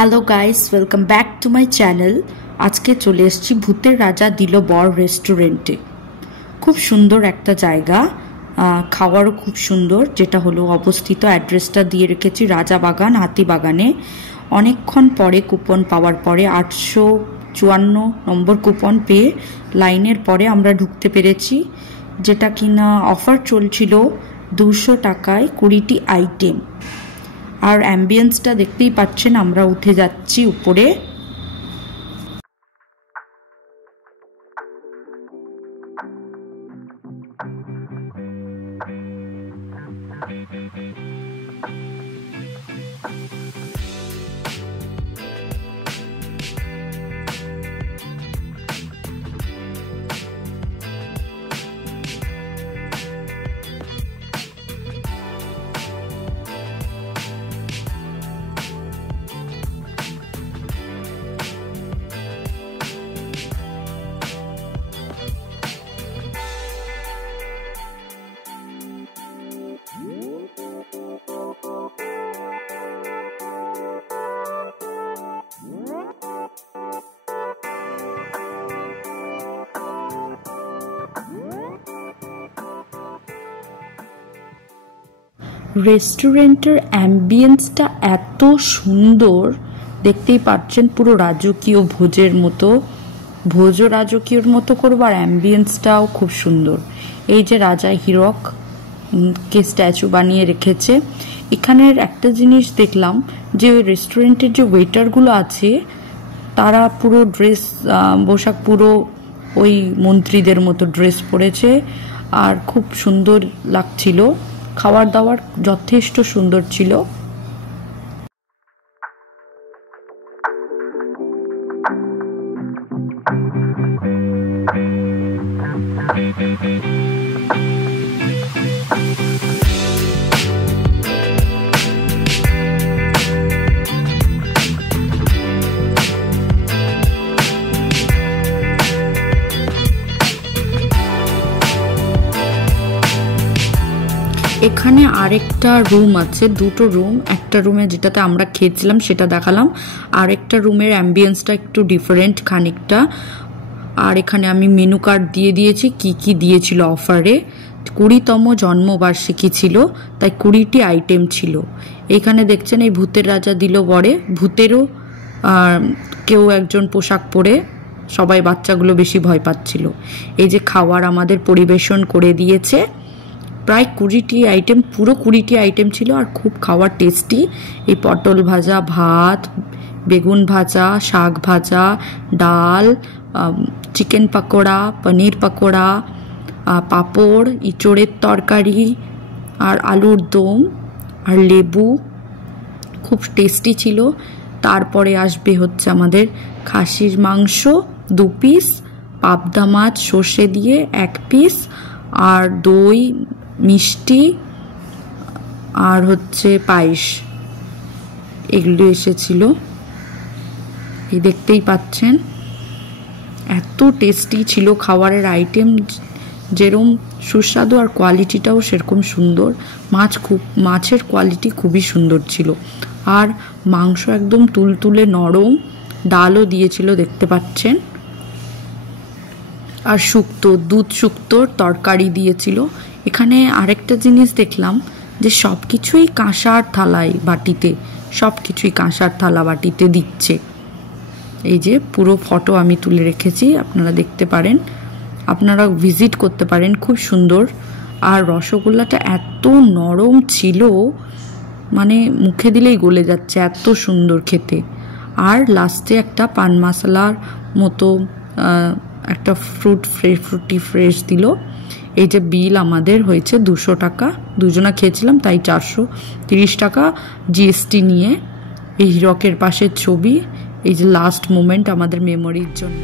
Hello guys, welcome back to my channel. আজকে চলে এসেছি ভূতের রাজা দিল বর রেস্টুরেন্টে। খুব সুন্দর একটা জায়গা, খাওয়ারও খুব সুন্দর, যেটা হলো অবস্থিত। অ্যাড্রেসটা দিয়ে রেখেছি রাজাবাগান, হাতিবাগানে। অনেকক্ষণ পরে কুপন পাওয়ার পরে 854 নম্বর কুপন পেয়ে লাইনের পরে আমরা ঢুকতে পেরেছি, যেটা কিনা অফার চলছিল 200 টাকায় 20টি আইটেম। আর অ্যাম্বিয়েন্সটা দেখতেই পাচ্ছেন, আমরা উঠে যাচ্ছি উপরে। রেস্টুরেন্টের অ্যাম্বিয়েন্সটা এত সুন্দর, দেখতেই পাচ্ছেন, পুরো রাজকীয় ভোজের মতো, ভোজও রাজকীয়র মতো করবো, আর অ্যাম্বিয়েন্সটাও খুব সুন্দর। এই যে রাজা হীরক কে স্ট্যাচু বানিয়ে রেখেছে। এখানের একটা জিনিস দেখলাম, যে রেস্টুরেন্টের যে ওয়েটারগুলো আছে তারা পুরো ড্রেস পোশাক পুরো ওই মন্ত্রীদের মতো ড্রেস পরেছে, আর খুব সুন্দর লাগছিল। খাবার দাবার যথেষ্ট সুন্দর ছিল। এখানে আরেকটা রুম আছে, দুটো রুম। একটা রুমে যেটাতে আমরা খেয়েছিলাম সেটা দেখালাম, আরেকটা রুমের অ্যাম্বিয়েন্সটা একটু ডিফারেন্ট খানিকটা। আর এখানে আমি মেনু কার্ড দিয়ে দিয়েছি কি কি দিয়েছিল অফারে। 20তম জন্মবার্ষিকী ছিল, তাই 20টি আইটেম ছিল। এখানে দেখছেন এই ভূতের রাজা দিল বরে ভূতেরও কেউ একজন পোশাক পরে, সবাই বাচ্চাগুলো বেশি ভয় পাচ্ছিল। এই যে খাবার আমাদের পরিবেশন করে দিয়েছে, প্রায় 20টি আইটেম, পুরো 20টি আইটেম ছিল, আর খুব খাওয়ার টেস্টি। এই পটল ভাজা, ভাত, বেগুন ভাজা, শাক ভাজা, ডাল, চিকেন পকোড়া, পনির পকোড়া, পাঁপড়, ইঁচড়ের তরকারি, আর আলুর দম, আর লেবু, খুব টেস্টি ছিল। তারপরে আসবে হচ্ছে আমাদের খাসির মাংস 2 পিস, পাবদা মাছ সর্ষে দিয়ে 1 পিস, আর দই, মিষ্টি, আর হচ্ছে পায়েস, এগুলো এসেছিল। এই দেখতেই পাচ্ছেন এত টেস্টি ছিল খাবারের আইটেম, যেরকম সুস্বাদু আর কোয়ালিটিটাও সেরকম সুন্দর। মাছের কোয়ালিটি খুবই সুন্দর ছিল, আর মাংস একদম তুলতুলে নরম। ডালও দিয়েছিল, দেখতে পাচ্ছেন, আর শুক্তো, দুধ শুক্তোর তরকারি দিয়েছিল। এখানে আরেকটা জিনিস দেখলাম, যে সব কিছুই কাঁসার থালায় বাটিতে, সব কিছুই কাঁসার থালা বাটিতে দিচ্ছে। এই যে পুরো ফটো আমি তুলে রেখেছি, আপনারা দেখতে পারেন, আপনারা ভিজিট করতে পারেন, খুব সুন্দর। আর রসগোল্লাটা এত নরম ছিল, মানে মুখে দিলেই গলে যাচ্ছে, এত সুন্দর খেতে। আর লাস্টে একটা পান মশলার মতো একটা ফ্রুটি ফ্রেশ দিল। এই যে বিল আমাদের হয়েছে 200 টাকা, দুজনা খেয়েছিলাম তাই 430 টাকা জিএসটি নিয়ে। এই হীরকের পাশের ছবি, এই যে লাস্ট মোমেন্ট আমাদের মেমোরির জন্য।